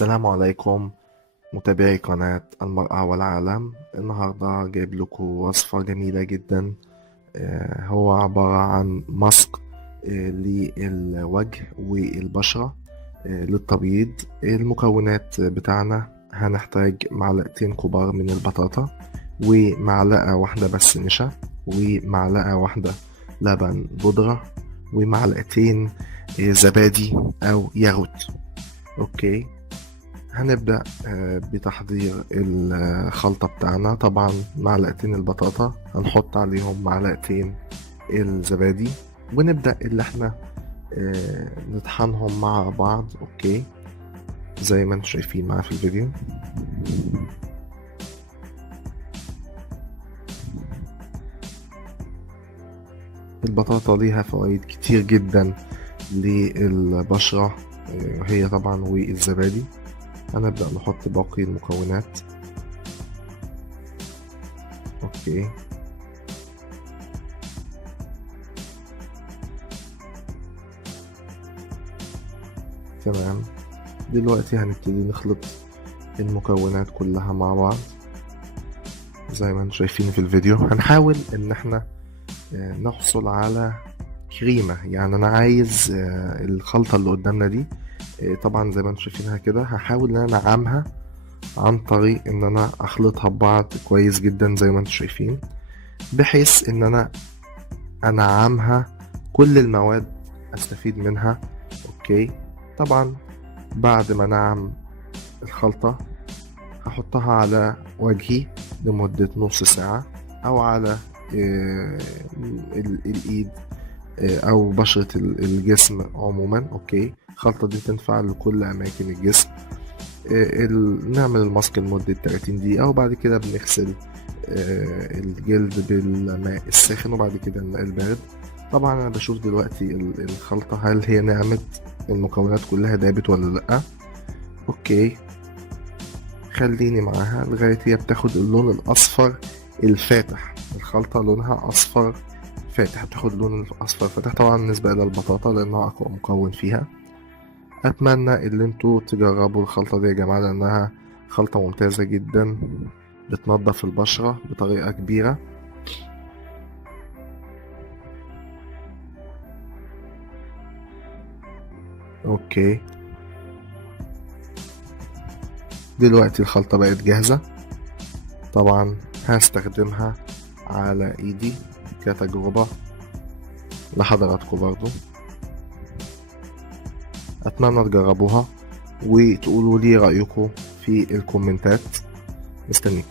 السلام عليكم متابعي قناة المرأة والعالم. النهاردة جايب لكم وصفة جميلة جدا. هو عبارة عن ماسك للوجه والبشرة للتبييض. المكونات بتاعنا هنحتاج معلقتين كبار من البطاطا، ومعلقة واحدة بس نشا، ومعلقة واحدة لبن بودرة، ومعلقتين زبادي أو ياغوت. اوكي، هنبدأ بتحضير الخلطة بتاعنا. طبعا معلقتين البطاطا هنحط عليهم معلقتين الزبادي، ونبدأ اللي احنا نطحنهم مع بعض. اوكي، زي ما انتم شايفين معايا في الفيديو. البطاطا ليها فوائد كتير جدا للبشرة، هي طبعا والزبادي. هنبدأ نحط باقي المكونات. اوكي، تمام. دلوقتي هنبتدي نخلط المكونات كلها مع بعض زي ما انتم شايفين في الفيديو. هنحاول ان احنا نحصل على كريمة. يعني انا عايز الخلطة اللي قدامنا دي، طبعا زي ما انتم شايفينها كده، هحاول ان انا انعمها عن طريق ان انا اخلطها ببعض كويس جدا زي ما انتم شايفين، بحيث ان انا انعمها كل المواد استفيد منها. اوكي، طبعا بعد ما نعم الخلطة هحطها على وجهي لمدة نص ساعة، أو على الإيد أو بشرة الجسم عموما. أوكي، الخلطة دي تنفع لكل أماكن الجسم. نعمل الماسك لمدة 30 دقيقة، وبعد كده بنغسل الجلد بالماء الساخن وبعد كده الماء البارد. طبعا أنا بشوف دلوقتي الخلطة هل هي نعمت، المكونات كلها دابت ولا لأ. أوكي، خليني معاها لغاية هي بتاخد اللون الأصفر الفاتح. الخلطة لونها أصفر فاتح، بتاخد اللون الأصفر فاتح طبعا بالنسبة إلى البطاطا لأنها أقوى مكون فيها. أتمنى إن انتوا تجربوا الخلطة دي يا جماعة، لأنها خلطة ممتازة جدا، بتنظف البشرة بطريقة كبيرة. أوكي، دلوقتي الخلطة بقت جاهزة. طبعا هستخدمها على ايدي كتجربة لحضراتكم برضو. اتمنى تجربوها وتقولوا لي رأيكم في الكومنتات. مستنيكم.